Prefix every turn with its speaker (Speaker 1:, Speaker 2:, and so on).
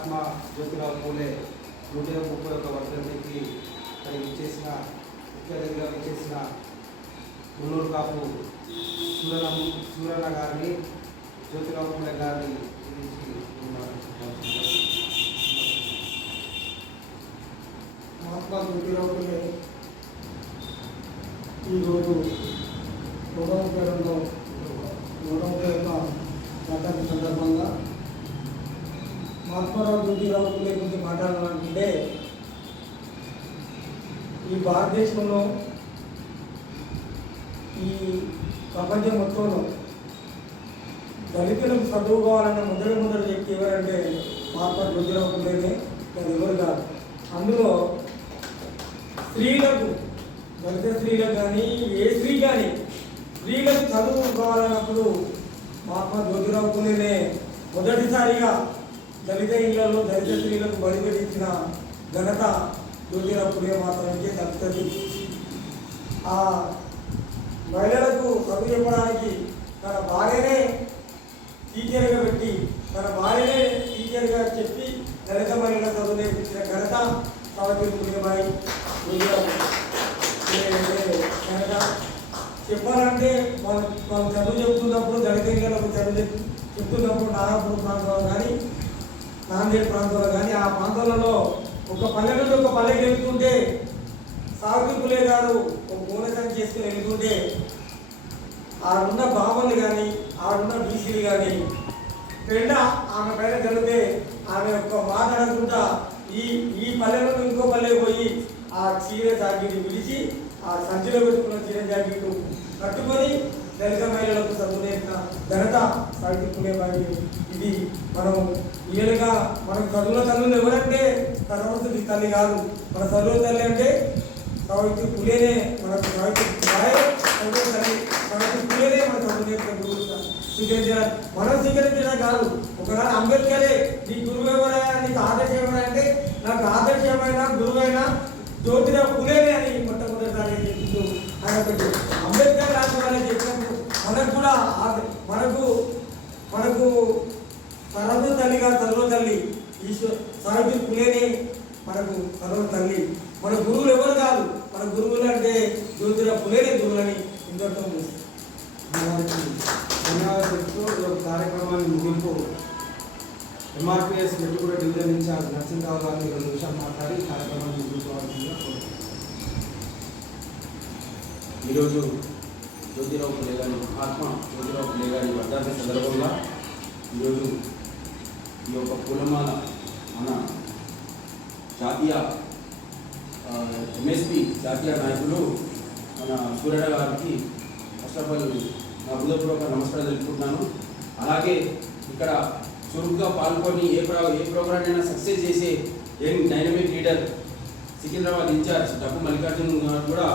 Speaker 1: ఎంఆర్పిఎస్ మహాత్మా జ్యోతిరావు పూలే నూట ముప్పై ఒక వర్ధంతికి ఇక్కడ ఇచ్చేసిన ముఖ్య ఇచ్చేసిన మున్నూరు కాపు సూరన సూరన్న గారిని జ్యోతిరావు పూలే గారిని
Speaker 2: మహాత్మా జ్యోతిరావు పూలే ఈరోజు నూట ముప్పై రెండో నూట ముప్పై ఒక్క సందర్భంగా మహాత్మారావు జ్యోతిరావు పూలే గురించి మాట్లాడాలనుకుంటే ఈ భారతదేశంలో ఈ ప్రపంచం మొత్తంలో దళితులకు చదువు కావాలన్న మొదటి మొదటి వ్యక్తి ఎవరంటే మహాత్మా జ్యోతిరావు పూలేనే అది ఎవరు కాదు. అందులో స్త్రీలకు దళిత స్త్రీలకు కానీ ఏ స్త్రీ కానీ స్త్రీలకు చదువు కావాలన్నప్పుడు మహాత్మా జ్యోతిరావు పూలేనే మొదటిసారిగా దళిత ఇళ్ళలో దళిత స్త్రీలకు బడి ఘనత జ్యోతిరావు పూలే మాత్రమే దక్కుతుంది ఆ మహిళలకు చదువు చెప్పడానికి తన భార్యనే టీచర్గా పెట్టి తన భార్యనే టీచర్గా చెప్పి దళిత మహిళల చదువు నేర్పించిన ఘనత సావిత్రి పుణ్యబాయి ఘనత. చెప్పాలంటే మనం మనం చదువు చెప్తున్నప్పుడు దళిత ఇళ్ళకు చదువు చెప్తున్నప్పుడు నారాపూర్ ప్రాంతంలో కానీ నాందేడ్ ప్రాంతంలో కానీ ఆ ప్రాంతాలలో ఒక పల్లె నుండి ఒక పల్లెకి వెళ్తుంటే సావిత్రి గారు ఒక మూలకం చేసుకుని వెళ్తుంటే ఆడున్న బామలు కానీ ఆడున్న బీసీలు కానీ పెళ్ళ ఆమె పైన జరిగితే ఆమె యొక్క మాట్లాడకుండా ఈ ఈ పల్లెలో ఇంకో పల్లె పోయి ఆ చీర జాకెట్ విడిచి ఆ సంచిలో పెట్టుకున్న చీర జాకెట్ కట్టుకొని దళిత మహిళలకు చదువు ఘనత సాగిపునే వారి ఇది. మనం ఈయనగా మనం చదువుల తల్లులు ఎవరంటే సరస్వతి తల్లి కాదు. మన చదువుల తల్లి అంటే సావిత్రి పులేనే మనకు సావిత్రి సావిత్రి తల్లి. సావిత్రి పులేనే మన చదువు నేర్పిన గురువుగా స్వీకరించారు మనం స్వీకరించడం కాదు. ఒకనాడు అంబేద్కరే నీ గురువు ఎవరైనా నీకు ఆదర్శం ఎవరైనా అంటే నాకు ఆదర్శమైన గురువైన జ్యోతిరావు పులేనే అని మొట్టమొదటిసారి చెప్తూ ఆయన పెట్టారు అంబేద్కర్ లాంటి వాళ్ళని చెప్పినప్పుడు మనకు కూడా ఆద- మనకు మనకు సర్వ తల్లిగా సర్వ తల్లి ఈశ్వర్ సావిత్రి పులేనే మనకు సర్వ తల్లి. మన గురువులు ఎవరు కాదు? మన గురువులు అంటే జ్యోతిరావు పులేని గురువులని ఇంతటితో
Speaker 1: ధన్యవాదాలు చెప్తూ ఈ యొక్క కార్యక్రమాన్ని ముగింపు. MRPS Mettuguda division in-charge Narasimharao గారిని రెండు నిమిషాలు మాట్లాడి కార్యక్రమాన్ని ముగించుకోవాల్సిందిగా కోరుతున్నాను.
Speaker 3: ఈరోజు జ్యోతిరావు పులే గారి ఆత్మ జ్యోతిరావు పులే గారి వర్ధంతి సందర్భంగా ఈరోజు ఈ యొక్క పూలమాల జాతీయ ఎంఎస్పి జాతీయ నాయకులు మన సూర్యడ గారికి ఫస్ట్ ఆఫ్ ఆల్ నా హృదయపూర్వక నమస్కారం తెలుపుకుంటున్నాను. అలాగే ఇక్కడ చురుగ్గా పాల్గొని ఏ ప్రా ఏ ప్రోగ్రామ్ అయినా సక్సెస్ చేసే young dynamic leader Secunderabad in-charge డబ్బు మల్లికార్జున్ గారు కూడా